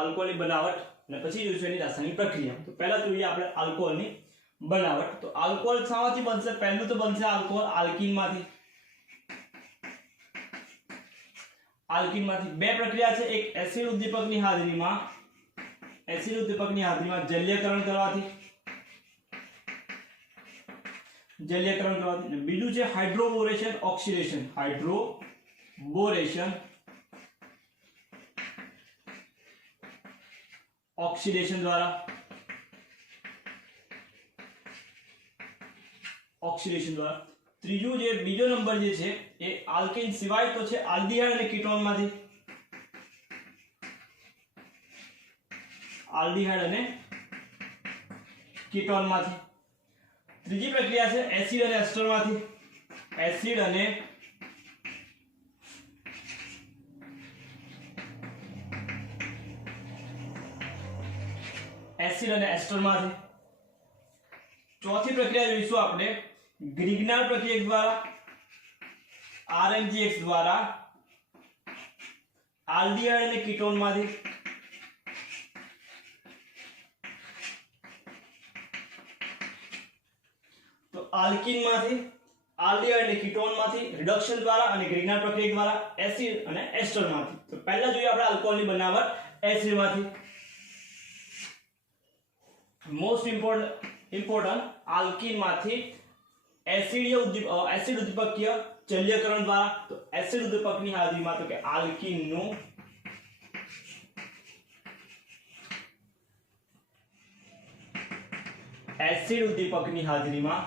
આલ્કોહોલની બનાવટ અને પછી જોઈશું એની રાસાયણિક પ્રક્રિયા। તો પહેલા જોઈએ આપણે આલ્કોહોલની બનાવટ। તો આલ્કોહોલ શામાંથી બનશે? પહેલું તો બનશે આલ્કોહોલ આલ્કીનમાંથી। આલ્કીનમાંથી બે પ્રક્રિયા છે, એક એસિડ ઉદ્દીપકની હાજરીમાં જલ્યકરણ કરવાથી અને બીજું છે હાઇડ્રોબોરેશન ઓક્સિડેશન। ઓક્સિડેશન દ્વારા ત્રીજું જે બીજો નંબર જે છે એ આલ્કેન સિવાય તો છે આલ્ડીહાઇડ અને કીટોનમાંથી। ત્રીજી પ્રક્રિયા છે એસિડ અને એસ્ટરમાંથી। ચોથી પ્રક્રિયા જોઈશું આપણે ગ્રિગ્નાર્ડ પ્રક્રિયા દ્વારા RMGX દ્વારા આલ્ડીહાઇડ અને કીટોનમાંથી તો આલ્કીનમાંથી આલ્ડીહાઇડ અને કીટોનમાંથી રિડક્શન દ્વારા અને ગ્રિગ્નાર્ડ પ્રક્રિયા દ્વારા એસિડ અને એસ્ટરમાંથી। તો પહેલા જોઈએ આપણે આલ્કોહોલની બનાવટ એસિડમાંથી। મોસ્ટ ઇમ્પોર્ટન્ટ આલ્કીનમાંથી એસિડ ઉદ્દીપકીય જલ્યકરણ દ્વારા। તો એસિડ ઉદ્દીપકની હાજરીમાં તો કે આલ્કીનનું એસિડ ઉદ્દીપકની હાજરીમાં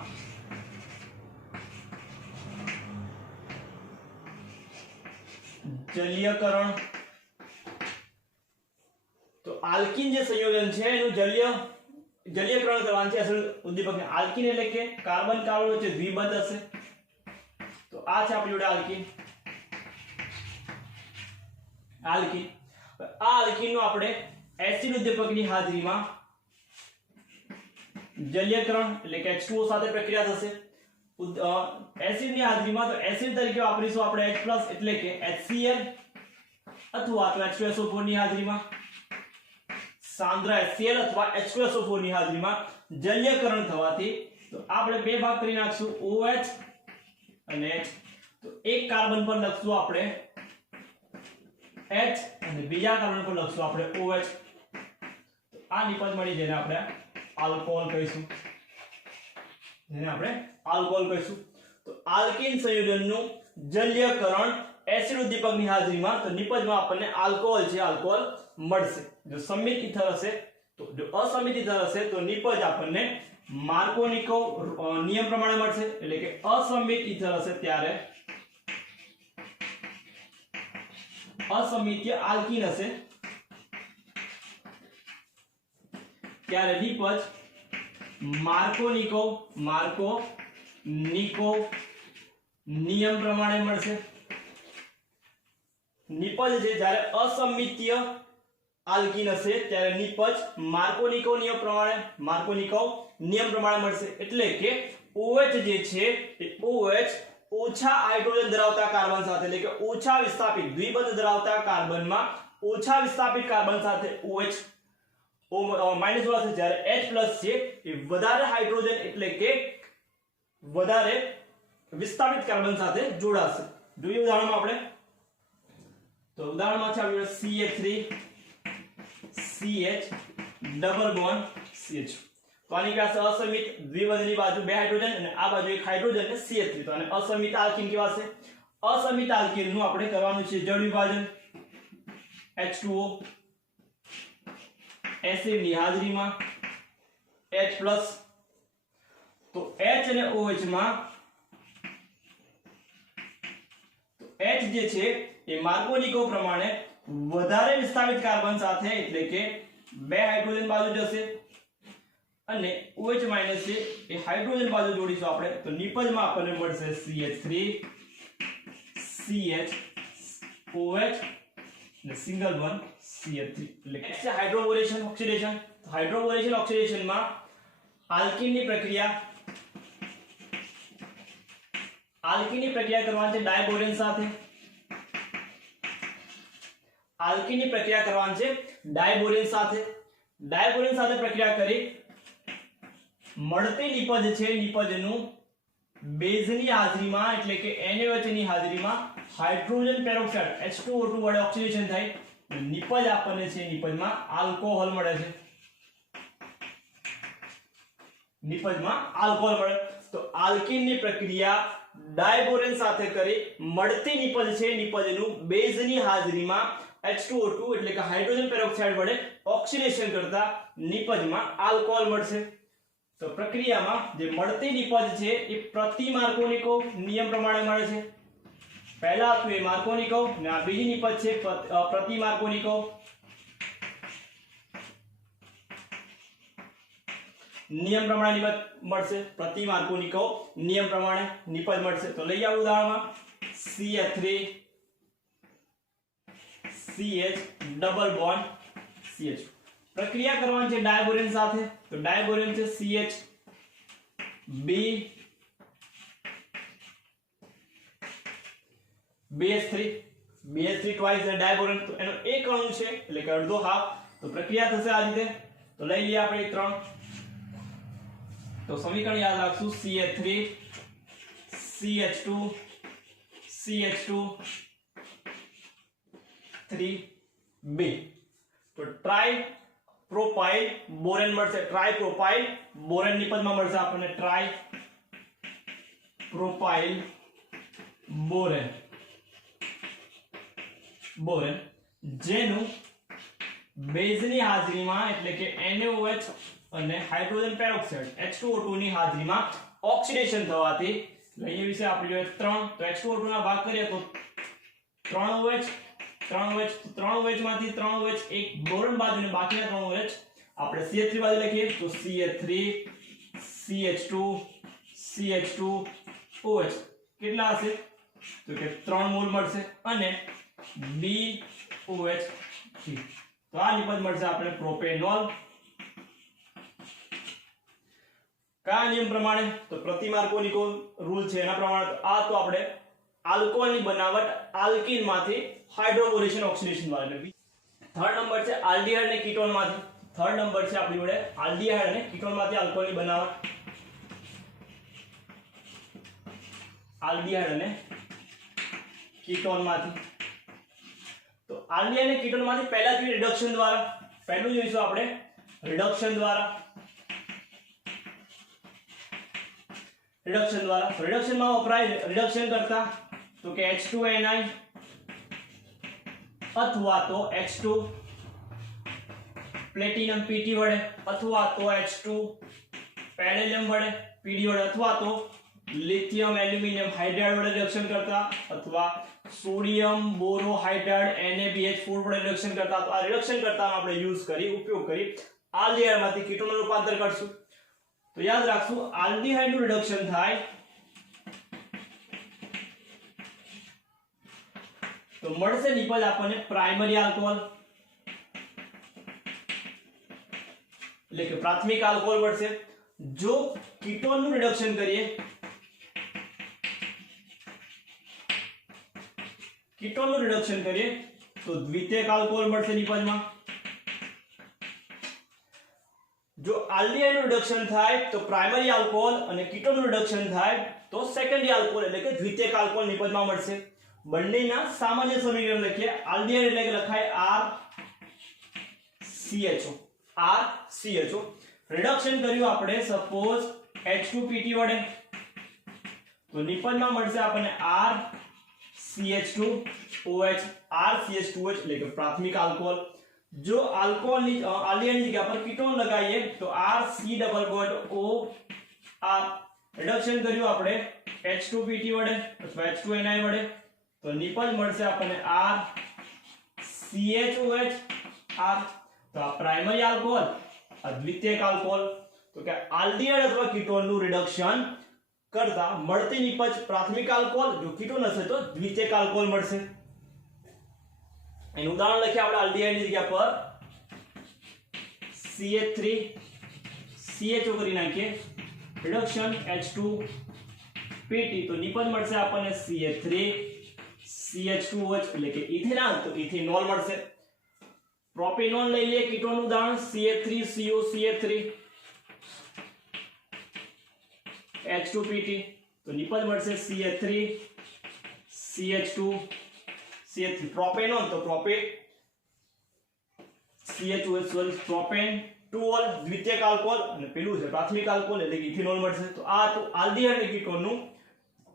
જલ્યકરણ। તો આલ્કીન જે સંયોજન છે એનું જલ્યકરણ કરવાનું છે એસિડ ઉદ્દીપકને। આલ્કીન એટલે કે કાર્બન કાર્બન વચ્ચે દ્વિબંધ હશે। તો આ છે આપણી જોડે આલ્કીન। આ આલ્કીનનું આપણે એસિડ ઉદ્દીપકની હાજરીમાં જલ્યકરણ એટલે કે H2O સાથે પ્રક્રિયા થશે। એસિડની હાજરીમાં તો એસિડ તરીકે વાપરીશું આપણે H+ એટલે કે HCl અથવા તો H2SO4 ની હાજરીમાં સાંદ્ર HCl અથવા H2SO4 ની હાજરીમાં જલ્યકરણ થવાથી તો આપણે બે ભાગ કરી નાખશું OH અને H। તો એક કાર્બન પર લખશું આપણે H અને બીજા કાર્બન પર લખશું આપણે OH। તો આ નિપજ મળી જેને આપણે આલ્કોહોલ કહીશું। તો આલ્કીન સંયોજનનું જલ્યકરણ એસિડ ઉદ્દીપકની હાજરીમાં તો નિપજમાં આપણને આલ્કોહોલ છે આલ્કોહોલ મળશે। જો સમિત ઇથર હશે તો જો અસમિત ઇથર હશે તો નિપજ આપણને માર્કોનિકોવ નિયમ પ્રમાણે મળશે। એટલે કે અસમિત ઇથર હશે ત્યારે અસમિતીય આલ્કીન હશે ત્યારે નિપજ માર્કોનિકોવ નિયમ પ્રમાણે મળશે। નિપજ છે જ્યારે અસમિતીય આલ્કીન હશે ત્યારે નિપજ માર્કોનિકોવ નિયમ પ્રમાણે મળશે। એટલે કે OH જે છે એ OH ઓછા હાઇડ્રોજન ધરાવતા કાર્બન સાથે એટલે કે ઓછા વિસ્થાપિત દ્વિબંધ ધરાવતા કાર્બનમાં ઓછા વિસ્થાપિત કાર્બન સાથે OH માઈનસ વાળા છે જ્યારે H+ છે એ વધારે હાઇડ્રોજન એટલે કે વધારે વિસ્થાપિત કાર્બન સાથે જોડાશે। જોઈએ ઉદાહરણમાં આપણે તો ઉદાહરણમાં છે આપણે CH3CH ડબલ બોન્ડ CH। તો આની પાસે અસમિત દ્વિબંધની બાજુ બે હાઇડ્રોજન અને આ બાજુ એક હાઇડ્રોજન અને CH3। તો આને અસમિત આલ્કીન કહેવાશે। અસમિત આલ્કીનનું આપણે કરવાનું છે જળ વિભાજન H2O એસિડની હાજરીમાં H+ તો H અને OH માં તો H જે છે એ માર્કોનિકોવ પ્રમાણે વધારે વિસ્થાપિત કાર્બન સાથે એટલે કે બે હાઇડ્રોજન બાજુ જશે અને OH- છે એ હાઇડ્રોજન બાજુ જોડીશું આપણે તો નિપજમાં આપણને મળશે CH3 CH OH અને સિંગલ બોન્ડ CH3 એટલે કે હાઇડ્રોબોરેશન ઓક્સિડેશન। હાઇડ્રોબોરેશન ઓક્સિડેશનમાં આલ્કીનની પ્રક્રિયા કરવાની છે ડાયબોરેન સાથે। આલ્કીનની પ્રક્રિયા કરવાની છે ડાયબોરેન સાથે. ડાયબોરેન સાથે પ્રક્રિયા કરી મળતી નિપજ છે, નિપજનું બેઝની હાજરીમાં એટલે કે NaOH ની હાજરીમાં હાઇડ્રોજન પેરોક્સાઇડ H2O2 વડે ઓક્સિડેશન થાય. નિપજ આપણને છે, નિપજમાં આલ્કોહોલ મળે છે. નિપજમાં આલ્કોહોલ મળે. તો આલ્કીનની પ્રક્રિયા ડાયબોરેન સાથે કરી મળતી નિપજ છે, નિપજનું બેઝની હાજરીમાં H2O2 એટલે કે હાઇડ્રોજન પેરોક્સાઇડ વડે ઓક્સિડેશન કરતા નિપજમાં આલ્કોહોલ મળશે. તો પ્રક્રિયામાં જે મળતી નિપજ છે એ પ્રતિ માર્કોનિકો નિયમ પ્રમાણે મળે છે. પહેલા હતું એ માર્કોનિકો અને આ બીજી નિપજ છે પ્રતિ માર્કોનિકો. નિયમ પ્રમાણે નિપજ મળશે. પ્રતિ માર્કોનિકો નિયમ પ્રમાણે નિપજ મળશે. તો લઈ આવો ઉદાહરણમાં CH3 CH double bond CH. પ્રક્રિયા કરવાની છે ડાયબોરેન સાથે. તો ડાયબોરેન છે CH BH3 ટ્વાઇસ ડાયબોરેન. તો એનો એક અણુ છે એટલે કે અડધો હાફ. તો પ્રક્રિયા થશે આ રીતે. તો લઈ લઈએ આપણે 3. તો સમીકરણ યાદ રાખશું CH3 CH2 CH2 3B. તો ટ્રાય પ્રોપાઇલ બોરેન મળશે. ટ્રાય પ્રોપાઇલ બોરેન નિપજમાં મળશે આપણને ટ્રાય પ્રોપાઇલ બોરેન જેનું બેઝની હાજરીમાં એટલે કે NaOH અને હાઇડ્રોજન પેરોક્સાઇડ H2O2 ની હાજરીમાં ઓક્સિડેશન થવાથી લઈએ વિશે આપણે જોઈએ 3. તો H2O2 ના ભાગ કરીએ તો 3OH 3OH માંથી 3OH એક બોરોન બાજુ અને બાકીના 3OH આપણે CH3 બાજુ લખીએ તો CH3 CH2 CH2OH કેટલા હશે તો કે 3 મોલ મળશે અને BOH. તો આ નિપજ મળશે આપણે પ્રોપેનોલ. કયા નિયમ પ્રમાણે તો પ્રતિ માર્કોનિકો રૂલ છે એના પ્રમાણે. આ તો આપણે આલ્કોહોલની બનાવટ આલ્કીન માંથી હાઇડ્રોબોરેશન ઓક્સિડેશન દ્વારા. થર્ડ નંબર છે આલ્ડીહાઇડ અને કીટોન માંથી. થર્ડ નંબર છે આપણી જોડે આલ્ડીહાઇડ અને કીટોન માંથી આલ્કોહોલની બનાવટ. આલ્ડીહાઇડ અને કીટોન માંથી. તો આલ્ડીહાઇડ અને કીટોન માંથી પહેલા જોઈએ રિડક્શન દ્વારા. પહેલું જોઈશું આપણે રિડક્શન દ્વારા. રિડક્શન માં વપરાય રિડક્શન કરતા તો કે H2Ni અથવા તો H2 પ્લેટિનમ PT વડે અથવા તો H2 પેડેલિયમ વડે PD વડે અથવા તો લિથિયમ એલ્યુમિનિયમ હાઇડ્રાઇડ વડે રિડક્શન કરતા અથવા સોડિયમ બોરોહાઇડ્રાઇડ NaBH4 વડે રિડક્શન કરતા. તો આ રિડક્શન કરતાનો આપણે યુઝ કરી ઉપયોગ કરી આલ્ડીહાઇડ માંથી કીટોનમાં રૂપાંતર કરશું. તો યાદ રાખશું આલ્ડીહાઇડ નું રિડક્શન થાય તો મળશે નિપજ આપણને પ્રાઇમરી આલ્કોહોલ એટલે કે પ્રાથમિક આલ્કોહોલ મળશે. જો કીટોન નું રિડક્શન કરીએ તો દ્વિતીયક આલ્કોહોલ મળશે નિપજમાં. જો આલ્ડીહાઇડ નું રિડક્શન થાય તો પ્રાઇમરી આલ્કોહોલ અને કીટોન નું રિડક્શન થાય તો સેકન્ડરી આલ્કોહોલ એટલે કે દ્વિતીયક આલ્કોહોલ નિપજમાં મળશે. બંનેના સામાન્ય સમીકરણ લખીએ. આલ્ડીહાઇડ એટલે કે લખાય RCHO. રિડક્શન કર્યું આપણે સપોઝ H2PT વડે તો નિપજમાં મળશે આપણને RCH2OH. RCH2OH એટલે કે પ્રાથમિક આલ્કોહોલ. જો આલ્કોહોલની આલ્ડીહાઇડની જગ્યા પર કીટોન લગાવીએ તો RC double bond OR. Reduction કર્યું આપણે H2PT વડે અથવા H2Ni વડે તો નિપજ મળશે આપણને RCHOH. તો આ પ્રાઇમરી આલ્કોહોલ, આ દ્વિતીયક આલ્કોહોલ. તો કે આલ્ડીહાઇડ અથવા કીટોન નું રિડક્શન કરતા મળતી નિપજ પ્રાથમિક આલ્કોહોલ, જો કીટોન હશે તો દ્વિતીયક આલ્કોહોલ મળશે. એનું ઉદાહરણ લખીએ આપણે આલ્ડીહાઇડ ની જગ્યા પર CH3 CHO કરી નાખીએ રિડક્શન H2PT તો નિપજ મળશે આપણને CH3 CH2OH એટલે કે ઇથેનોલ, તો ઇથેનોલ મળશે. પ્રોપેનોલ લઈ લઈએ કીટોનનું ઉદાહરણ, CH3COCH3 H2PT, તો નિપજ મળશે CH3CH2CH3. પ્રોપેનોલ તો પ્રોપે CHOH પ્રોપેન, ટુઓલ દ્વિતીયક આલ્કોહોલ અને પેલું છે પ્રાથમિક આલ્કોહોલ એટલે કે ઇથેનોલ મળશે. તો આ તો આલ્ડીહાઇડ અને કીટોનનું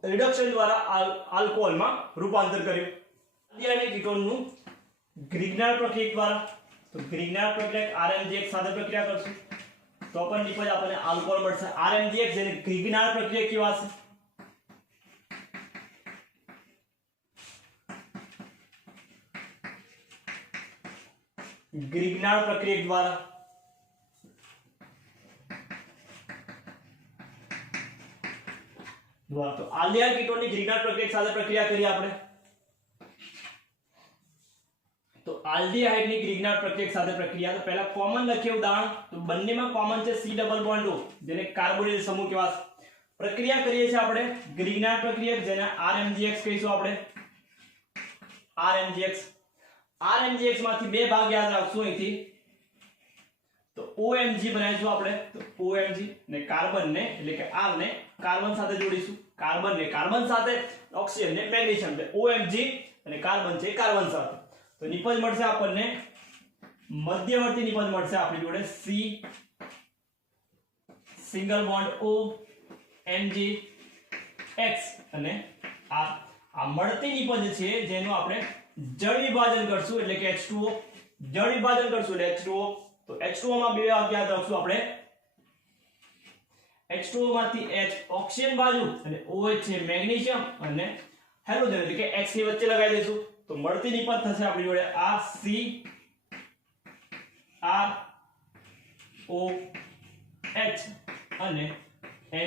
રિડક્શન દ્વારા આલ્કોહોલમાં રૂપાંતર કર્યું. આલ્ડીહાઇડ અને કીટોનનું ગ્રિગ્નાર્ડ પ્રક્રિયા દ્વારા, તો ગ્રિગ્નાર્ડ પ્રક્રિયા RMGX સાથે પ્રક્રિયા કરશું તો પણ નિપજ આપણને આલ્કોહોલ મળશે. RMGX જેને ગ્રિગ્નાર્ડ પ્રક્રિયા કહેવાશે. ગ્રિગ્નાર્ડ પ્રક્રિયા દ્વારા તો આલ્ડીહાઇડ કીટોનની ગ્રિગ્નાર્ડ પ્રક્રિયા સાથે પ્રક્રિયા કરી આપણે. તો આલ્ડીહાઇડની ગ્રિગ્નાર્ડ પ્રક્રિયા સાથે પ્રક્રિયા, તો પહેલા કોમન લખીએ ઉદાહરણ, તો બંનેમાં કોમન છે C ડબલ બોન્ડ O જેને કાર્બોનિલ સમૂહ કહેવાશે. પ્રક્રિયા કરીએ છીએ આપણે ગ્રિગ્નાર્ડ પ્રક્રિયા જેને RMGX કહીશું આપણે. RMGX માંથી બે ભાગ યાદ રાખશું અહીંથી, તો OMG બનાવીશું આપણે. તો OMG ને કાર્બન ને એટલે કે R ને કાર્બન સાથે જોડીશું, કાર્બન ને કાર્બન સાથે, ઓક્સિજન ને મેગ્નેશિયમ, એટલે OMG અને કાર્બન છે કાર્બન સાથે. તો નિપજ મળશે આપણને મધ્યવર્તી નિપજ મળશે આપણી જોડે C single bond O Mg X અને આ મળતી નિપજ છે જેનું આપણે જળ વિભાજન કરશું એટલે કે H2O. જળ વિભાજન કરશું એટલે H2O. તો H2O માં બે ભાગ યાદ રાખશું આપણે. H2O માંથી H ઓક્સિજન બાજુ અને OH છે મેગ્નેશિયમ અને હાઇડ્રોજન એટલે કે X ની વચ્ચે લગાવી દઈશું. તો મળતી નિપજ થશે આપણી જોડે આ CrOH અને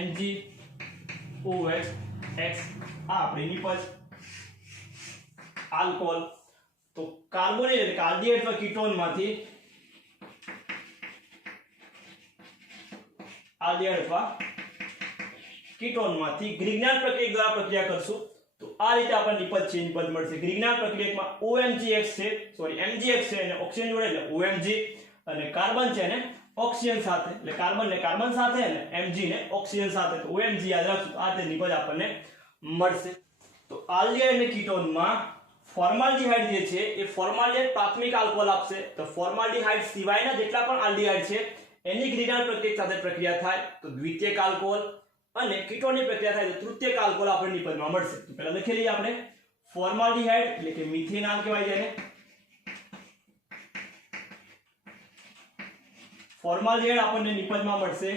MgOH X આ આપણી નિપજ આલ્કોહોલ. તો કાર્બોનિલ એટલે કે આલ્ડીહાઇડ અથવા કીટોન માંથી ગ્રિગ્નાર્ડ પ્રક્રિયા દ્વારા પ્રક્રિયા કરશું તો આ રીતે આપણને નિપજ છે નિપજ મળશે. ગ્રિગ્નાર્ડ પ્રક્રિયામાં OMGX છે MGX છે અને ઓક્સિજન જોડે એટલે OMG અને કાર્બન છે ને ઓક્સિજન સાથે એટલે કાર્બન ને કાર્બન સાથે અને Mg ને ઓક્સિજન સાથે, તો OMG યાદ રાખશું. આ રીતે નિપજ આપણને મળશે. તો આલ્ડીહાઇડ અને કીટોનમાં ફોર્માલ્ડિહાઇડ જે છે એ ફોર્માલ્ડિહાઇડ પ્રાથમિક આલ્કોહોલ આપશે. તો ફોર્માલ્ડિહાઇડ સિવાયના જેટલા પણ આલ્ડીહાઇડ છે એની ગ્રિગ્નાર્ડ પ્રક્રિયા સાથે પ્રક્રિયા થાય તો દ્વિતીયક આલ્કોહોલ અને કીટોનની પ્રક્રિયા થાય તો તૃતીયક આલ્કોહોલ આપણને નિપજમાં મળશે. તો પહેલા લખી લઈએ આપણે ફોર્માલ્ડિહાઇડ એટલે કે મિથેનોલ કહેવાય છે. ફોર્માલ્ડિહાઇડ આપણને નિપજમાં મળશે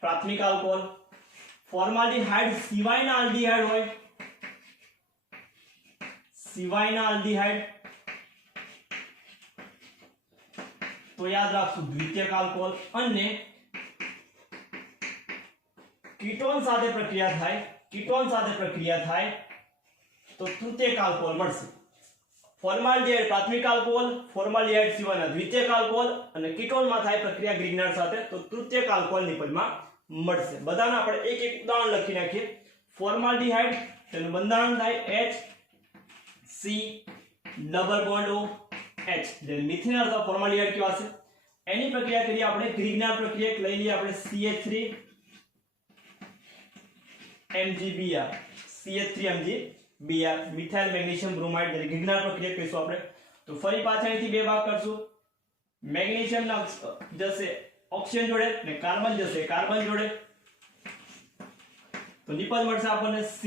પ્રાથમિક આલ્કોહોલ. ફોર્માલ્ડિહાઇડ સિવાયના આલ્ડીહાઇડ હોય, તો યાદ રાખશું દ્વિતીયક આલ્કોહોલ અને કીટોન સાથે પ્રક્રિયા થાય તો તૃતીયક આલ્કોહોલ મળશે. ફોર્માલ્ડિહાઇડ પ્રાથમિક આલ્કોહોલ, ફોર્માલ્ડિહાઇડ સિવાયના દ્વિતીયક આલ્કોહોલ અને કીટોનમાં થાય પ્રક્રિયા ગ્રિગ્નાર્ડ સાથે તો તૃતીયક આલ્કોહોલ નિપજમાં મળશે. બધાને આપણે એક એક ઉદાહરણ લખી નાખીએ. ફોર્માલ્ડિહાઇડ તેનું બંધારણ થાય HC ડબલ બોન્ડ OH જે મિથેનોલ અથવા ફોર્માલ્ડિહાઇડ કહેવાશે. એની પ્રક્રિયા કરીએ આપણે ગ્રિગ્નાર્ડ પ્રક્રિયા લઈ લઈએ આપણે CH3MgBr મિથાઇલ મેગ્નેશિયમ બ્રોમાઇડ જે ગ્રિગ્નાર્ડ પ્રક્રિયા કહીશું આપણે. તો ફરી પાછા અહીંથી બે ભાગ કરશું. મેગ્નેશિયમ જશે ઓક્સિજન જોડે ને કાર્બન જશે કાર્બન જોડે, તો નિપજ મળશે આપણને C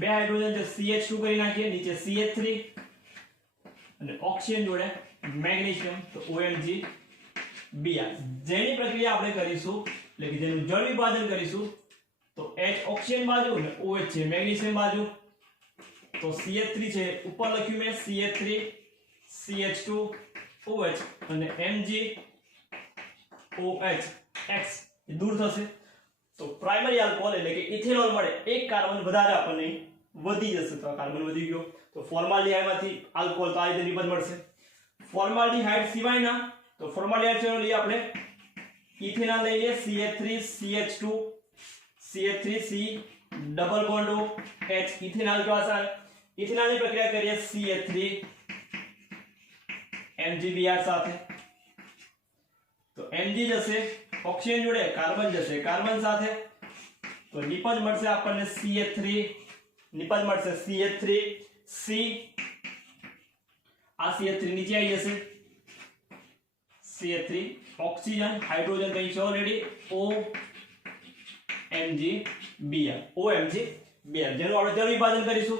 બે હાઇડ્રોજન જો CH2 કરી નાખીએ, નીચે CH3 અને ઓક્સિજન જોડે મેગ્નેશિયમ તો OMgBr. જેની પ્રક્રિયા આપણે કરીશું એટલે કે જેનું જળ વિભાજન કરીશું તો H ઓક્સિજન બાજુ અને OH છે મેગ્નેશિયમ બાજુ, તો CH3 છે ઉપર લખ્યું મેં CH3 CH2OH અને MgOH X દૂર થશે તો પ્રાઇમરી આલ્કોહોલ એટલે કે ઇથેનોલ મળે. એક કાર્બન વધારે આપણને વધી જશે તો આ કાર્બન વધી ગયો તો ફોર્માલ્ડિહાઇડમાંથી આલ્કોહોલ તો આ રીતે નિપજ મળશે. ફોર્માલ્ડિહાઇડ સિવાયના તો ફોર્માલ્ડિહાઇડ ચલો લઈએ આપણે ઇથેનોલ લઈ લઈએ CH3CH2 CH3C double bond OH ethanol के पास आए इथेनॉल ની પ્રક્રિયા કરીએ CH3 MgBr સાથે તો Mg જશે ઓક્સિજન જોડે કાર્બન જશે કાર્બન સાથે તો નિપજ મળશે આપણને CH3 નિપજ મળશે CH3 C આ CH3 નીચે આવી જશે CH3 ઓક્સિજન હાઇડ્રોજન કઈ છે ઓલરેડી OMgBr જેનું આપણે જળ વિભાજન કરીશું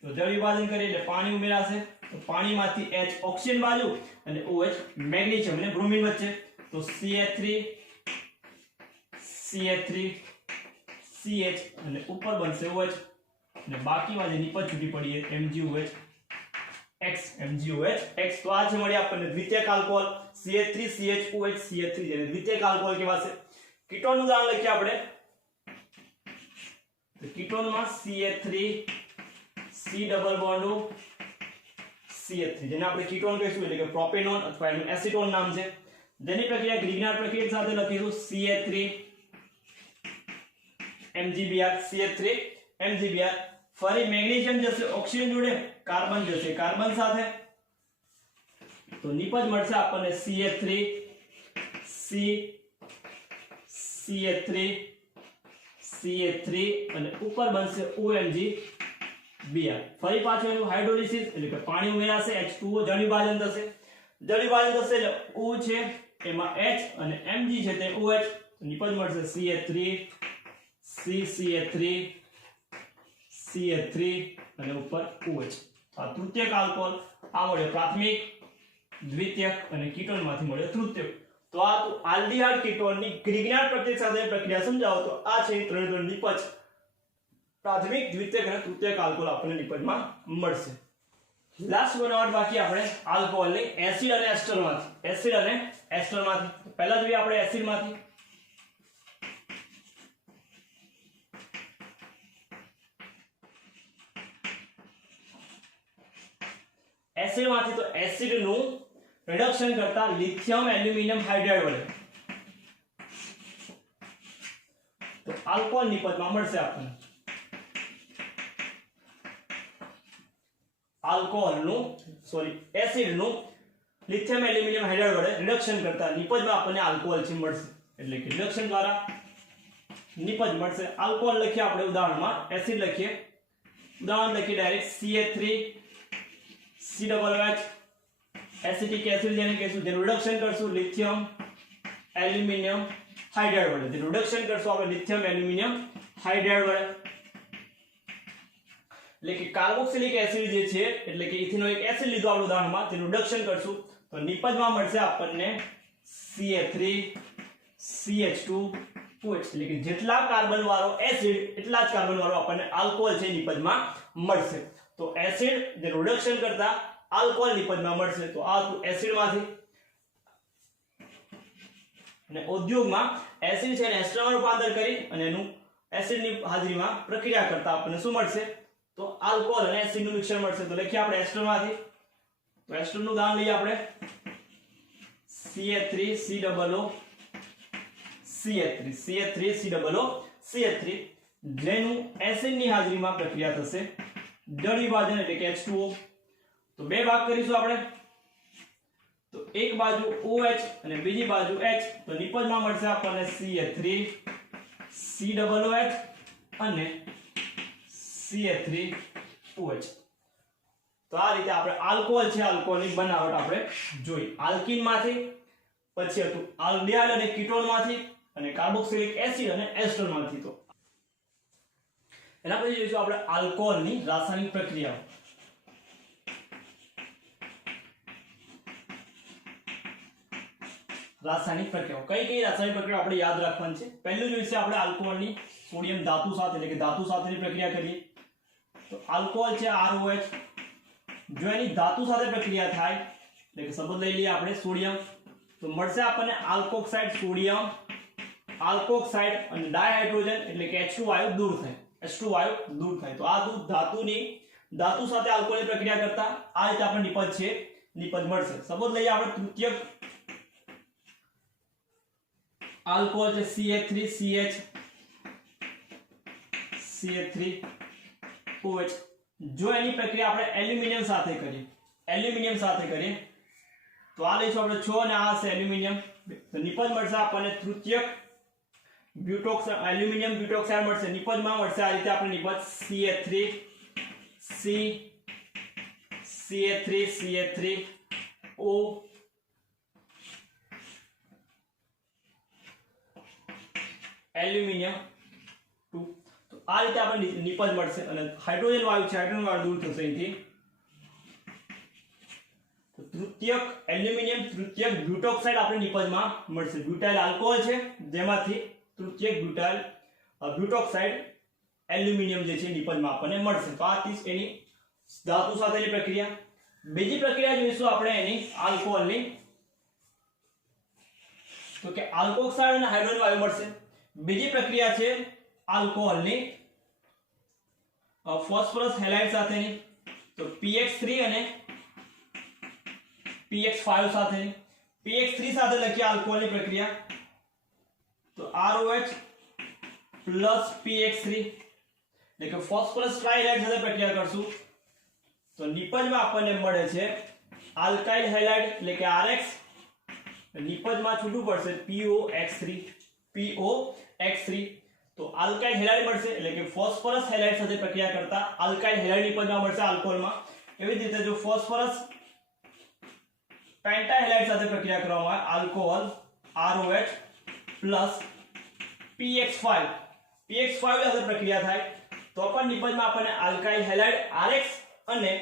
તો જળ વિભાજન કરી એટલે પાણી ઉમેરાશે તો પાણીમાંથી H ઓક્સિજન બાજુ અને OH મેગ્નેશિયમ અને બ્રોમિન વચ્ચે તો CH3 CH અને ઉપર બનશે OH અને બાકીમાં જે નિપજ છૂટી પડી એ MgOH MgOH તો આ છે મળી આપણને દ્વિતીયક આલ્કોહોલ CH3 CHOH CH3 જેને દ્વિતીયક આલ્કોહોલ કહેવાશે કીટોન નું ઉદાહરણ લખીએ આપણે તો કીટોન માં CH3 C double bond CH3 જેને આપણે કીટોન કહીશું એટલે કે પ્રોપેનોન અથવા એનું એસિટોન નામ છે જેની પ્રક્રિયા ગ્રીગનાર પ્રક્રિયા સાથે લખીશું CH3 MgBr CH3 MgBr ફરી મેગ્નેશિયમ જશે ઓક્સિજન જોડે કાર્બન જશે કાર્બન સાથે તો નિપજ મળશે આપણને CH3 C CH3 અને ઉપર બનશે OMgBr ફરી પાછું એનું હાઇડ્રોલિસિસ એટલે કે પાણી ઉમેરાશે H2O જળ વિભાજન થશે એટલે O છે એમાં H અને Mg છે તે OH નિપજ મળશે CH3 CH3 અને ઉપર OH આ તૃતીયક આલ્કોહોલ આ મળ્યો પ્રાથમિક દ્વિતીયક અને કીટોનમાંથી મળ્યો તૃતીયક તો આ આલ્ડીહાઇડ કીટોનની ગ્રીગનાર પ્રક્રિયા સાથે પ્રક્રિયા સમજાવો તો આ છે ત્રણ નિપજ પ્રાથમિક દ્વિતીયક અને તૃતીયક આલ્કોહોલ આપણને નિપજમાં મળશે લાસ્ટ બનાવટ બાકી આપણે આલ્કોહોલની એસિડ અને એસ્ટરમાંથી પહેલા જોઈએ આપણે એસિડમાંથી એસિડમાંથી તો એસિડનું રિડક્શન કરતા લિથિયમ એલ્યુમિનિયમ હાઇડ્રાઇડ વડે તો આલ્કોહોલ નિપજમાં મળશે આપણને એસિડનું લિથિયમ એલ્યુમિનિયમ હાઇડ્રાઇડ વડે રિડક્શન કરતા નિપજમાં આપણને આલ્કોહોલ છે મળશે એટલે કે રિડક્શન દ્વારા નિપજ મળશે આલ્કોહોલ લખીએ આપણે ઉદાહરણમાં એસિડ લખીએ ઉદાહરણ લખીએ direct CH3 COOH acetic acid જેને કહીશું જેનું રિડક્શન કરશું લિથિયમ એલ્યુમિનિયમ હાઇડ્રાઇડ વડે જેનું રિડક્શન કરશું આપણે લિથિયમ એલ્યુમિનિયમ હાઇડ્રાઇડ વડે એટલે કે કાર્બોક્સિલિક એસિડ જે છે એટલે કે ઇથેનોઇક એસિડ લીધું આપણે ઉદાહરણમાં તેનું રિડક્શન કરશું તો નિપજમાં મળશે આપણને CH3 CH2OH એટલે કે જેટલા કાર્બન વાળો એસિડ એટલા જ કાર્બન વાળો આપણને આલ્કોહોલ છે નિપજમાં મળશે તો એસિડ જે રિડક્શન કરતા આલ્કોહોલ નિપજમાં મળશે તો આ એસિડમાંથી અને ઉદ્યોગમાં એસિડ છે એસ્ટરમાં રૂપાંતર કરી અને એનું એસિડની હાજરીમાં પ્રક્રિયા કરતા આપણને શું મળશે તો આલ્કોહોલ અને એસિડનું મિશ્રણ મળશે તો લખીએ આપણે એસ્ટરમાંથી તો એસ્ટરનું ઉદાહરણ લઈએ આપણે CH3COOH જેનું એસિડની હાજરીમાં પ્રક્રિયા થશે જળ વિભાજન એટલે કે H2O તો બે ભાગ કરીશું આપણે તો એક બાજુ OH અને બીજી બાજુ H તો નિપજમાં મળશે આપણને CH3 COOH અને CH3OH તો આ રીતે આપણે આલ્કોહોલ છે આલ્કોહોલની બનાવટ આપણે જોઈ આલ્કીનમાંથી પછી હતું આલ્ડીહાઇડ અને કીટોનમાંથી અને કાર્બોક્સિલિક એસિડ અને એસ્ટરમાંથી તો એના પછી જોઈશું આપણે આલ્કોહોલની રાસાયણિક પ્રક્રિયાઓ રાસાયણિક પ્રક્રિયાઓ કઈ રાસાયણિક પ્રક્રિયા આપણે યાદ રાખવાની છે પહેલું જોઈશે આપણે આલ્કોહોલની સોડિયમ ધાતુ સાથે એટલે કે ધાતુ સાથેની પ્રક્રિયા કરીએ તો આલ્કોહોલ છે ROH જો એની ધાતુ સાથે પ્રક્રિયા થાય એટલે કે શબ્દ લઈ લઈએ આપણે સોડિયમ તો મળશે આપણને આલ્કોક્સાઇડ સોડિયમ આલ્કોક્સાઇડ અને ડાયહાઇડ્રોજન એટલે કે H2 વાયુ દૂર થાય તો આ ધાતુ સાથે આલ્કોહોલની પ્રક્રિયા કરતા આ રીતે આપણે નિપજ મળશે શબ્દ લઈએ આપણે તૃતીયક આલ્કોહોલ છે CH3CH CH3OH. જો એની પ્રક્રિયા આપણે એલ્યુમિનિયમ સાથે કરીએ તો આ લઈશું આપણે 6 અને આ છે એલ્યુમિનિયમ, તો નિપજ મળશે આપણને તૃતીયક એલ્યુમિનિયમ બ્યુટોક્સાઇડ મળશે. નિપજમાં મળશે આ રીતે આપણે નિપજ CH3O એલ્યુમિનિયમ 2. તો આ રીતે આપણે નિપજ મળશે અને હાઇડ્રોજન વાયુ છે, હાઇડ્રોજન વાયુ દૂર થશે અહીંથી. તો તૃતીયક એલ્યુમિનિયમ તૃતીયક બ્યુટોક્સાઇડ આપણે નિપજમાં મળશે. બ્યુટાઇલ આલ્કોહોલ છે જેમાંથી તૃતીયક બ્યુટોક્સાઇડ એલ્યુમિનિયમ જે છે નિપજમાં આપણને મળશે. તો આ એની ધાતુ સાથેની પ્રક્રિયા. બીજી પ્રક્રિયા જોઈશું આપણે એની આલ્કોહોલની, તો કે આલ્કોક્સાઇડ અને હાઇડ્રોજન વાયુ મળશે. બીજી પ્રક્રિયા છે આલ્કોહોલની ફોસ્ફરસ હેલાઇડ સાથેની, તો pH3 અને pH5 સાથેની. pH3 સાથે લખીએ આલ્કોહોલની પ્રક્રિયા, તો ROH પ્લસ pH3 એટલે કે ફોસ્ફરસ ટ્રાઇહાઇડ સાથે પ્રક્રિયા કરશું તો નિપજમાં આપણને મળે છે આલ્કાઇલ હેલાઇડ એટલે કે RX. નિપજમાં છૂટું પડશે POX3. તો આલ્કાઇલ હેલાઇડ મળશે એટલે કે ફોસ્ફરસ હેલાઇડ સાથે પ્રક્રિયા કરતા આલ્કાઇલ હેલાઇડ નિપજમાં મળશે આલ્કોહોલમાં. એવી જ રીતે જો ફોસ્ફરસ પેન્ટાહેલાઇડ સાથે પ્રક્રિયા કરવામાં આવે આલ્કોહોલ ROH પ્લસ pH5 સાથે પ્રક્રિયા થાય તો પણ નિપજમાં આપણને આલ્કાઇલ હેલાઇડ RX અને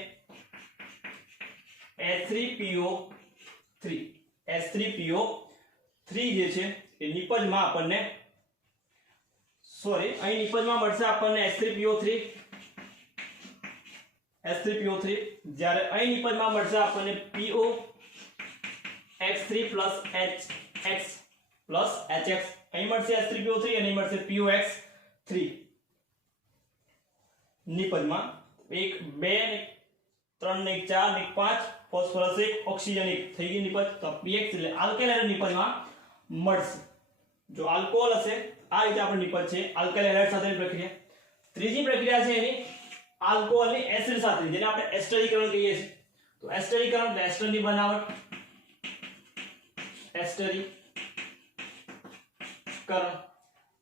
H3PO3 જે છે એ નિપજમાં આપણને અહીં નિપજમાં મળશે આપણને H3PO3 જ્યારે અહીં નિપજમાં મળશે આપણને POX3 પ્લસ HX અહીં મળશે H3PO3 અને અહીં મળશે POX3 નિપજમાં. 1 2 3 ને 4 ને 5 ફોસ્ફરસ 1 ઓક્સિજન 1 થઈ ગઈ નિપજ. તો pH એટલે આલ્કેલાઇડ નિપજમાં મળશે. જો આલ્કોહોલ હશે આ રીતે આપણે નિપજ છે આલ્કાઇલ હેલાઇડ સાથેની પ્રક્રિયા. ત્રીજી પ્રક્રિયા છે એની આલ્કોહોલની એસિડ સાથે, જેને આપણે એસ્ટરીકરણ કહીએ છીએ. તો એસ્ટરીકરણ એસ્ટરની બનાવટ,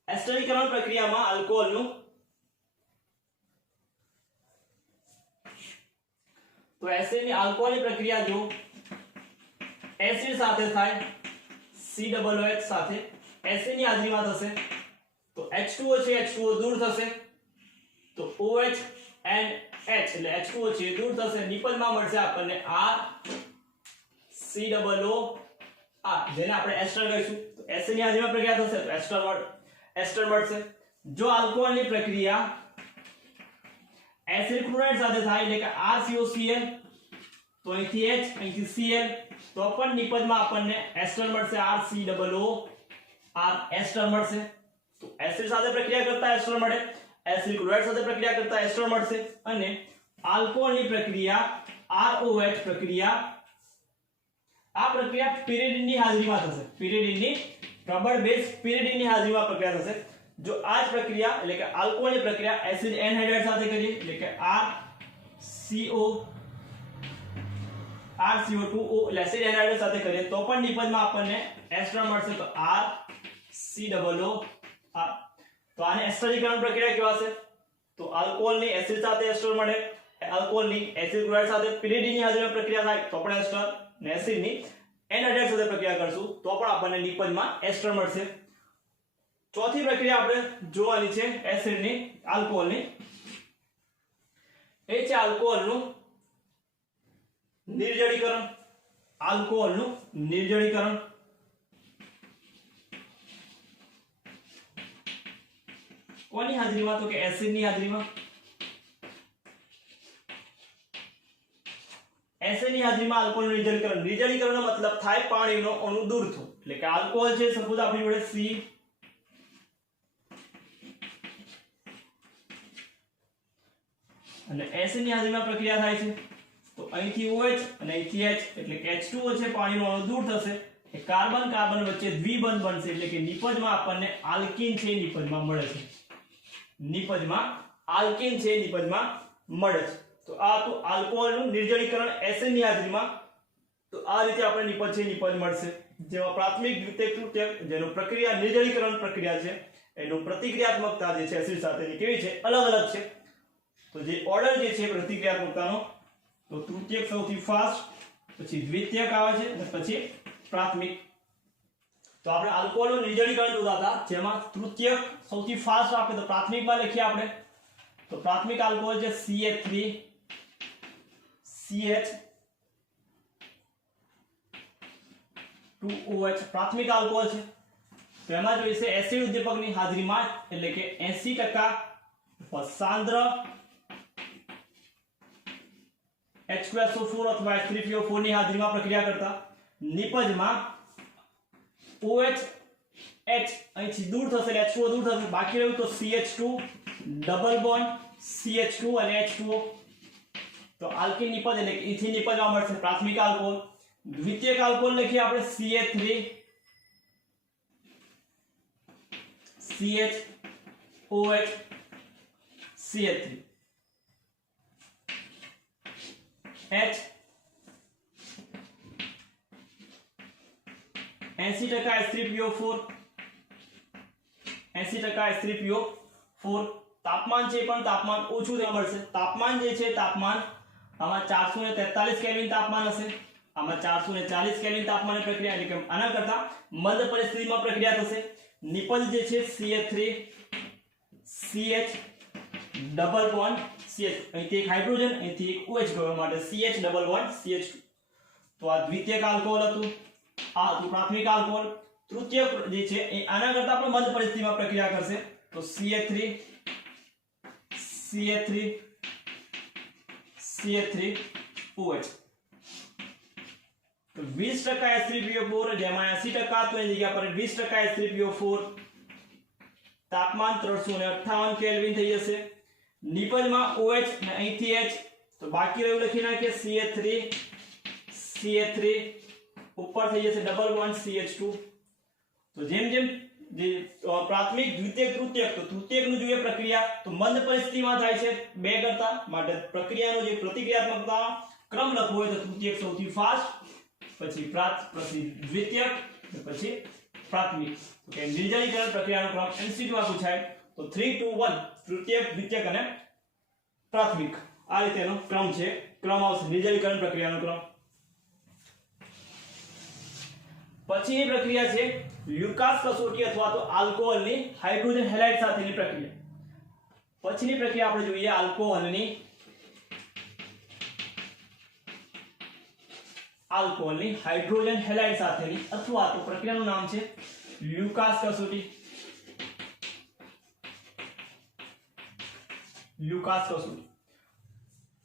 એસ્ટરીકરણ પ્રક્રિયામાં આલ્કોહોલનું તો એસિડની આલ્કોહોલની પ્રક્રિયા જો એસિડ સાથે થાય COOH સાથે એસિડની હાજરીમાં થશે તો H2O છે H2O દૂર થશે તો OH and H એટલે H2O છે દૂર થશે. નિપજમાં મળશે આપણને RCOOR જેને આપણે એસ્ટર કહીશું. તો એસિડની હાજરીમાં પ્રક્રિયા થશે તો એસ્ટર મળશે. જો આલ્કોહોલની પ્રક્રિયા એસિડ ક્લોરાઇડ સાથે થાય એટલે કે RCOCl તો અહીંથી H અહીંથી Cl તો પણ નિપજમાં આપણને એસ્ટર મળશે RCOOR એસ્ટર મળશે. તો એસિડ સાથે પ્રક્રિયા કરતા એસ્ટર મળે, એસિડ ક્લોરાઇડ સાથે પ્રક્રિયા કરતા એસ્ટર મળશે. અને આલ્કોહોલની પ્રક્રિયા ROH પ્રક્રિયા આ પ્રક્રિયા પિરિડિનની હાજરીમાં થશે. પિરિડિનની પ્રબળ બેઝ પિરિડિનની હાજરીમાં પ્રક્રિયા થશે. જો આ જ પ્રક્રિયા એટલે કે આલ્કોહોલની પ્રક્રિયા એસિડ એનહાઇડ્રાઇડ સાથે કરીએ એટલે કે RCO2O એટલે એસિડ એનહાઇડ્રાઇડ સાથે કરીએ તો પણ નિપજમાં આપણને એસ્ટર મળશે તો RCOOR. તો આને એસ્ટરીકરણ પ્રક્રિયા કહેવાશે. તો આલ્કોહોલની એસિડ સાથે એસ્ટર મળે, આલ્કોહોલની એસિડ ક્લોરાઇડ સાથે પિરિડિનની હાજરીમાં પ્રક્રિયા થાય તો પણ એસ્ટર, ને એસિડની એનહાઇડ્રાઇડ સાથે પ્રક્રિયા કરશું તો પણ આપણને નિપજમાં એસ્ટર મળશે. ચોથી પ્રક્રિયા આપણે જોવાની છે એસિડની આલ્કોહોલની, એ છે આલ્કોહોલનું નિર્જળીકરણ. આલ્કોહોલનું નિર્જળીકરણ કોની હાજરીમાં? તો કે એસિડની હાજરીમાં. એસિડની હાજરીમાં આલ્કોહોલનું નિર્જળીકરણ. નિર્જળીકરણનો મતલબ થાય પાણીનો અણુ દૂર થવો. એટલે કે આલ્કોહોલ છે સપોઝ આપણી જોડે C અને એસિડની હાજરીમાં પ્રક્રિયા થાય છે તો અહીંથી OH અને અહીંથી H એટલે કે H2O છે પાણીનો અણુ દૂર થશે. એ કાર્બન કાર્બન વચ્ચે દ્વિબંધ બનશે એટલે કે નિપજમાં આપણને આલ્કીન છે નિપજમાં મળે છે. નિપજમાં આલ્કીન છે નિપજમાં મળે છે। તો આ તો આલ્કોહોલનું નિર્જલીકરણ એસિડ ની હાજરીમાં તો આ રીતે આપણે નિપજ છે નિપજ મળશે, જેમાં પ્રાથમિક દ્વિતીયક તૃતીયક જેનું પ્રક્રિયા નિર્જલીકરણ પ્રક્રિયા છે એનું પ્રતિક્રિયાત્મકતા જે છે એસિડ સાથેની કેવી છે અલગ અલગ છે। તો જે ઓર્ડર જે છે પ્રતિક્રિયાત્મકતાનો તો તૃતીયક સૌથી ફાસ્ટ, પછી દ્વિતીયક આવે છે અને પછી પ્રાથમિક। તો આપણે આલ્કોહોલનું નિર્જલીકરણ જોતા હતા, જેમાં તૃતીયક સૌથી ફાસ્ટ આપે તો પ્રાથમિકમાં લખીએ આપણે તો પ્રાથમિક આલ્કોહોલ છે CH3CH2OH પ્રાથમિક આલ્કોહોલ છે। તો એમાં જોઈશે એસિડ ઉદ્દીપકની હાજરીમાં એટલે કે 80% સાંદ્ર H2SO4 અથવા H3PO4 ની હાજરીમાં પ્રક્રિયા કરતા નિપજમાં OH અહીંથી દૂર થશે એટલે H2O દૂર થશે, બાકી રહ્યું તો CH2 ડબલ બોન્ડ CH2 અને H2O। તો આલ્કીન નિપજ એટલે કે ઇથિન નિપજમાં મળશે પ્રાથમિક આલ્કોહોલ। દ્વિતીયક આલ્કોહોલ લખીએ આપણે CH3CHOH CH3 H 80% H3PO4 80% H3PO4 તાપમાન છે પણ તાપમાન ઓછું જોવા મળશે। તાપમાન જે છે તાપમાન આમાં 443 કેલ્વિન તાપમાન હશે, આમાં 440 કેલ્વિન તાપમાનની પ્રક્રિયા એટલે કે આના કરતા મંદ પરિસ્થિતિમાં પ્રક્રિયા થશે। નિપજ જે છે CH3 CH double bond CH અહીંથી એક હાઇડ્રોજન અહીંથી એક OH ગયો માટે CH ડબલ બોન્ડ CH2। તો આ દ્વિતીયક આલ્કોહોલ હતું, આ હતું પ્રાથમિક આલ્કોહોલ। તૃતીયક જે છે એ આના કરતા પણ મંદ પરિસ્થિતિમાં પ્રક્રિયા કરશે તો CH3OH। તો 20% H3PO4 જેમાં 80% તો એની જગ્યા પર 20% H3PO4 તાપમાન 358 કેલ્વિન થઈ જશે। નિપજમાં OH અને અહીંથી H તો બાકી રહ્યું લખી નાખીએ CH3 ઉપર થઈ જશે ડબલ બોન્ડ CH2। તો જેમ જેમ જે પ્રાથમિક દ્વિતીયક તૃતીયક તો તૃતીયકનું જોઈએ પ્રક્રિયા તો મંદ પરિસ્થિતિમાં થાય છે બે કરતા, માટે પ્રક્રિયાનો જે પ્રતિક્રિયાત્મકતા ક્રમ લખવો હોય તો તૃતીયક સૌથી ફાસ્ટ, પછી દ્વિતીયક પછી પ્રાથમિક। તો કે નિર્જલીકરણ પ્રક્રિયાનો ક્રમ MCQ માં પૂછાય તો 3 2 1 તૃતીયક દ્વિતીયક અને પ્રાથમિક આ રીતેનો ક્રમ છે, ક્રમ આવશે નિર્જલીકરણ પ્રક્રિયાનો ક્રમ। પછીની પ્રક્રિયા છે લ્યુકાસ કસોટી અથવા તો આલ્કોહોલની હાઇડ્રોજન હેલાઇડ સાથેની પ્રક્રિયા। પછીની પ્રક્રિયા આપણે જોઈએ આલ્કોહોલની હાઇડ્રોજન હેલાઇડ સાથેની અથવા તો પ્રક્રિયાનું નામ છે લ્યુકાસ કસોટી।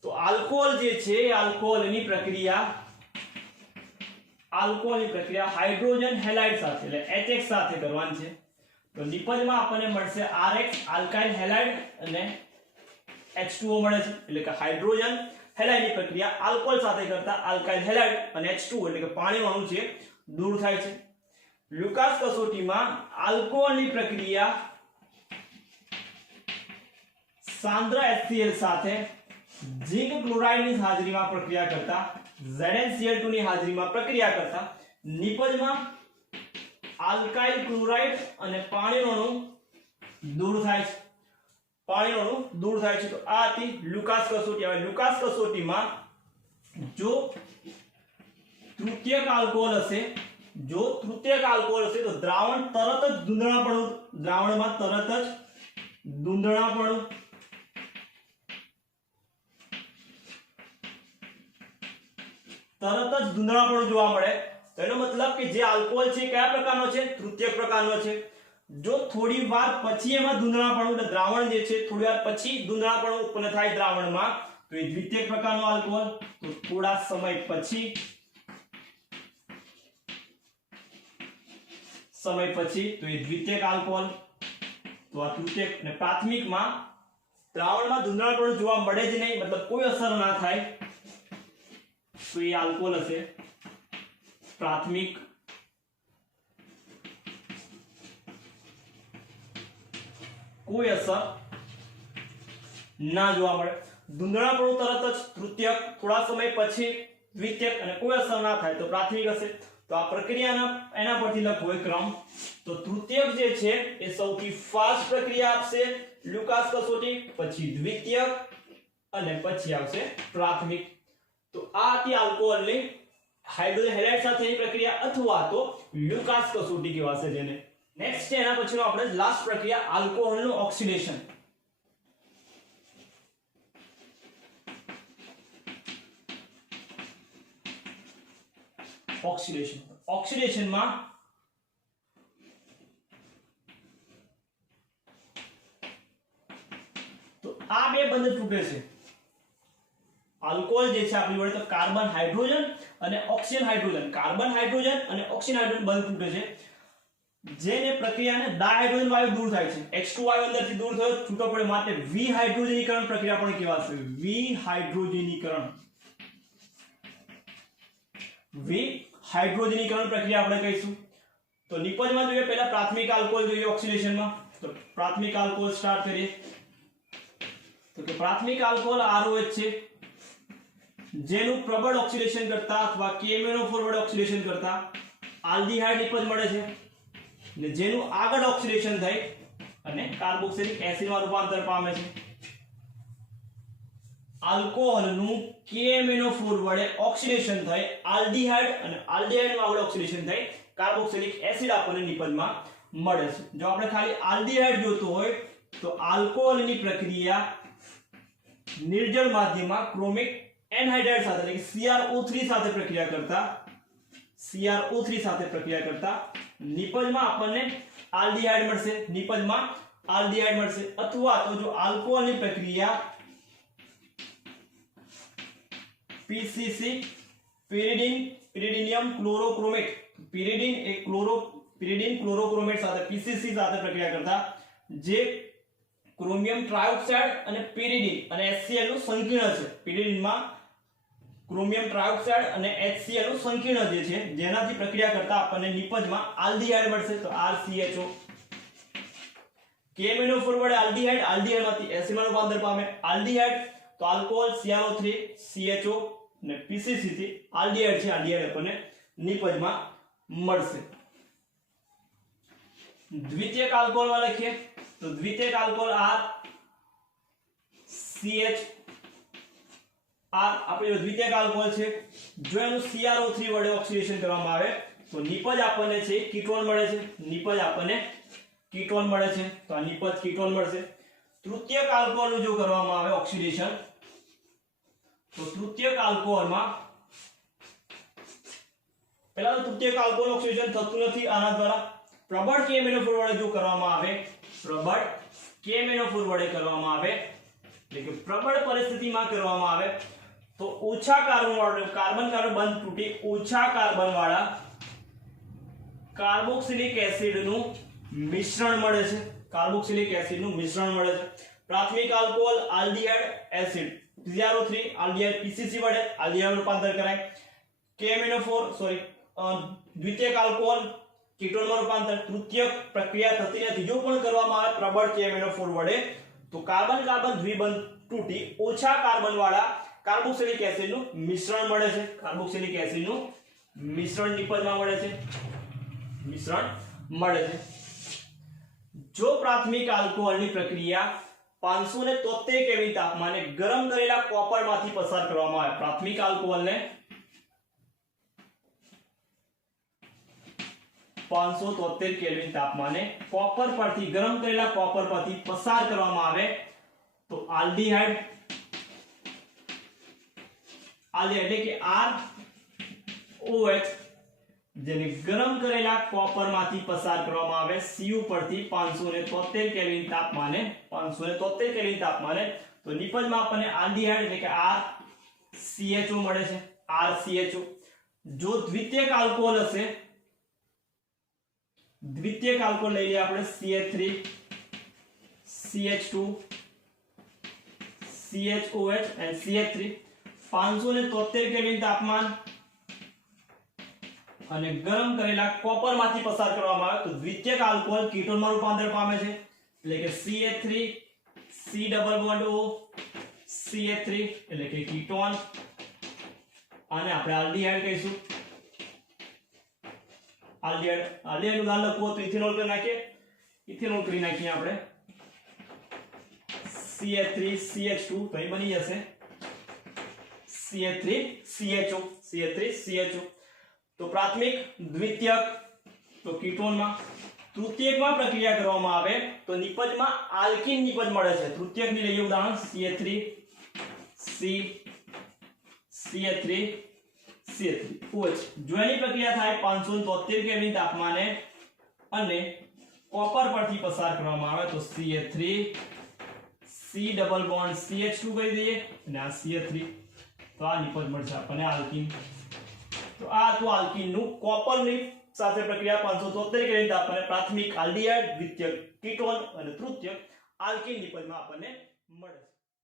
તો આલ્કોહોલ જે છે આલ્કોહોલની પ્રક્રિયા હાઇડ્રોજન હેલાઇડ સાથે એટલે HX સાથે કરવાની છે। તો નિપજમાં આપણને મળશે RX આલ્કાઇલ હેલાઇડ અને H2O મળે છે, એટલે કે હાઇડ્રોજન હેલાઇડની પ્રક્રિયા આલ્કોહોલ સાથે કરતા આલ્કાઇલ હેલાઇડ અને H2O એટલે કે પાણીનું અણુ છે દૂર થાય છે। લ્યુકાસ કસોટીમાં આલ્કોહોલની પ્રક્રિયા સાંદ્ર HCl સાથે ઝિંક ક્લોરાઇડની હાજરીમાં પ્રક્રિયા કરતા ZnCl2 ની હાજરીમાં પ્રક્રિયા કરતા નિપજમાં આલ્કાઇલ ક્લોરાઇડ અને પાણીનું અણુ દૂર થાય છે। તો આ હતી લ્યુકાસ કસોટી। હવે લ્યુકાસ કસોટીમાં જો તૃતીયક આલ્કોહોલ હશે તો દ્રાવણ તરત જ ધૂંધળાપણું જોવા મળે। તો એનો મતલબ કે જે આલ્કોહોલ છે કયા પ્રકારનો છે તૃતીયક પ્રકારનો છે। જો થોડી વાર પછી એમાં ધૂંધળાપણું એટલે દ્રાવણ જે છે થોડી વાર પછી ધૂંધળાપણું ઉત્પન્ન થાય દ્રાવણમાં તો એ દ્વિતીયક પ્રકારનો આલ્કોહોલ। તો થોડા સમય પછી તો એ દ્વિતીયક આલ્કોહોલ। તો આ તૃતીયક અને પ્રાથમિકમાં દ્રાવણમાં ધૂંધળાપણું જોવા મળે જ નહીં, મતલબ કોઈ અસર ના થાય તો એ આલ્કોહોલ હશે પ્રાથમિક। કોઈ અસર ના જોવા મળે. ધૂંધળાપણું તરત જ તૃતીયક, થોડા સમય પછી દ્વિતીયક અને કોઈ અસર ના થાય તો પ્રાથમિક હશે. તો આ પ્રક્રિયાના એના પરથી લખવો એ ક્રમ. તો તૃતીયક જે છે એ સૌથી ફાસ્ટ પ્રક્રિયા આપશે લ્યુકાસ કસોટી, પછી દ્વિતીયક અને પછી આવશે પ્રાથમિક. તો આ હતી આલ્કોહોલની હાઇડ્રોજન હેલાઇડ સાથેની પ્રક્રિયા અથવા તો લ્યુકાસ કસોટી કહેવાશે જેને. નેક્સ્ટ છે એના પછીનો આપણે લાસ્ટ પ્રક્રિયા આલ્કોહોલનું ઓક્સિડેશન. ઓક્સિડેશનમાં તો આ બે બંધ તૂટે છે. આલ્કોહોલ જે છે આપણી વડે તો કાર્બન હાઇડ્રોજન અને ઓક્સિજન હાઇડ્રોજન, કાર્બન હાઇડ્રોજન અને ઓક્સિજન હાઇડ્રોજન બંધ તૂટે છે, જેને પ્રક્રિયાને ડાયહાઇડ્રોજન વાયુ દૂર થાય છે. H2 વાયુ અંદરથી દૂર થયો છૂટો પડે માટે વિહાઇડ્રોજનીકરણ પ્રક્રિયા પણ કહેવાશે. વિહાઇડ્રોજનીકરણ પ્રક્રિયા આપણે કહીશું. તો નિપજમાં જોઈએ પહેલા પ્રાથમિક આલ્કોહોલ જોઈએ ઓક્સિડેશનમાં. તો પ્રાથમિક આલ્કોહોલ સ્ટાર્ટ કરીએ. તો કે પ્રાથમિક આલ્કોહોલ ROH છે, જેનું પ્રબળ ઓક્સિડેશન કરતા અથવા KMnO4 વડે ઓક્સિડેશન કરતા આલ્ડીહાઇડ નિપજ મળે છે, ને જેનું આગળ ઓક્સિડેશન થઈ અને કાર્બોક્સિલિક એસિડમાં રૂપાંતર પામે છે. આલ્કોહોલનું KMnO4 વડે ઓક્સિડેશન થઈ આલ્ડીહાઇડ અને આલ્ડીહાઇડમાં આગળ ઓક્સિડેશન થઈ કાર્બોક્સિલિક એસિડ આપણને નિપજમાં મળે છે. જો આપણે ખાલી આલ્ડીહાઇડ જોતો હોય તો આલ્કોહોલની પ્રક્રિયા નિર્જળ માધ્યમમાં ક્રોમિક એનહાઇડ્રાઇડ સાથે એટલે કે CrO3 સાથે પ્રક્રિયા કરતા નિપજમાં આપણને આલ્ડીહાઇડ મળશે. અથવા તો જો આલ્કોહોલની પ્રક્રિયા PCC pyridinium chlorochromate, pyridine ક્લોરોક્રોમેટ સાથે PCC સાથે પ્રક્રિયા કરતા જે ક્રોમિયમ ટ્રાયોક્સાઇડ અને pyridine અને HCl નું સંકીર્ણ છે. pyridine ક્રોમિયમ ટ્રાયોક્સાઇડ અને HCl નું સંકીર્ણ જે છે જેનાથી પ્રક્રિયા કરતા આપણને નિપજમાં આલ્ડીહાઇડ મળશે. તો RCHO. KMnO4 વડે આલ્ડીહાઇડમાંથી એસિડમાં રૂપાંતર પામે આલ્ડીહાઇડ. તો આલ્કોહોલ CrO3 CHO અને PCC થી આલ્ડીહાઇડ છે, આલ્ડીહાઇડ આપણને નિપજમાં મળશે. દ્વિતીયક આલ્કોહોલમાં લખીએ તો દ્વિતીયક આલ્કોહોલ RCH આપણે દ્વિતીયક આલ્કોહોલ છે. જો એનું CrO3 વડે ઓક્સિડેશન કરવામાં આવે તો નિપજ આપણને છે કીટોન મળે છે. તો આ નિપજ કીટોન મળશે. તૃતીયક આલ્કોહોલનું જો કરવામાં આવે ઓક્સિડેશન તો તૃતીયક આલ્કોહોલમાં પહેલા તો તૃતીયક આલ્કોહોલ ઓક્સિડેશન થતું નથી આના દ્વારા. પ્રબળ KMnO4 વડે જો કરવામાં આવે એટલે કે પ્રબળ પરિસ્થિતિમાં કરવામાં આવે તો ઓછા કાર્બન વાળું કાર્બન બંધ તૂટી ઓછા કાર્બન વાળા કાર્બોક્સિલિક એસિડનું મિશ્રણ મળે છે. પ્રાથમિક alcohol aldehyde acid CrO3 aldehyde PCC વડે આલ્ડીહાઇડ રૂપાંતર કરાય. દ્વિતીયક આલ્કોહોલ કીટોનમાં રૂપાંતર. તૃતીયક પ્રક્રિયા થતી નથી. જો પણ કરવામાં આવે પ્રબળ KMnO4 વડે તો કાર્બન દ્વિબંધ તૂટી ઓછા કાર્બન વાળા કાર્બોક્સિલિક એસિડનું મિશ્રણ મળે છે. મિશ્રણ નિપજમાં મળે છે. જો પ્રાથમિક આલ્કોહોલની પ્રક્રિયા 573 કેલ્વિન તાપમાને ગરમ કરેલા કોપરમાંથી પસાર કરવામાં આવે, પ્રાથમિક આલ્કોહોલને 573 કેલ્વિન તાપમાને કોપર પરથી ગરમ કરેલા કોપર પરથી પસાર કરવામાં આવે તો આલ્ડીહાઇડ એટલે કે ROH જેને ગરમ કરેલા કોપરમાંથી પસાર કરવામાં આવે Cu પરથી 573 કેલ્વિન તાપમાને તો નિપજમાં આપણને આલ્ડીહાઇડ એટલે કે RCHO મળે છે. જો દ્વિતીયક આલ્કોહોલ હશે, દ્વિતીયક આલ્કોહોલ લઈ લઈએ આપણે CH3 CH2 CHOH અને CH3 573 કેલ્વિન તાપમાન અને ગરમ કરેલા કોપરમાંથી પસાર કરવામાં આવે તો દ્વિતીયક આલ્કોહોલ કીટોનમાં રૂપાંતર પામે છે. એટલે કે CH3 C double bond O CH3 એટલે કે કીટોન આને આપણે આલ્ડીહાઇડ કહીશું આલ્ડીહાઇડ ઉદાહરણ લખો તો ઇથેનોલ કરી નાખીએ ઇથેનોલ કરી નાખીએ આપણે CH3 CH2 તો અહીં બની જશે CH3 CHO CH3 CHO તો પ્રાથમિક દ્વિતીયક તો કીટોનમાં તૃતીયકમાં પ્રક્રિયા કરવામાં આવે તો નિપજમાં આલ્કીન નિપજ મળે છે તૃતીયકની લઈએ ઉદાહરણ CH3 C CH3 CH3 OH જો એની પ્રક્રિયા થાય 573 કેલ્વિન તાપમાને અને કોપર પરથી પસાર કરવામાં આવે તો CH3 C double bond CH2 કરી દઈએ અને આ CH3 તો આ નિપજ મળશે આપણને આલ્કીન તો આ તો આલ્કીનનું કોપરની સાથે પ્રક્રિયા 573 કેલ્વિન તાપમાને પ્રાથમિક આલ્ડીહાઇડ દ્વિતીયક કીટોન અને તૃતીયક આલ્કીન નિપજમાં આપણને મળે છે।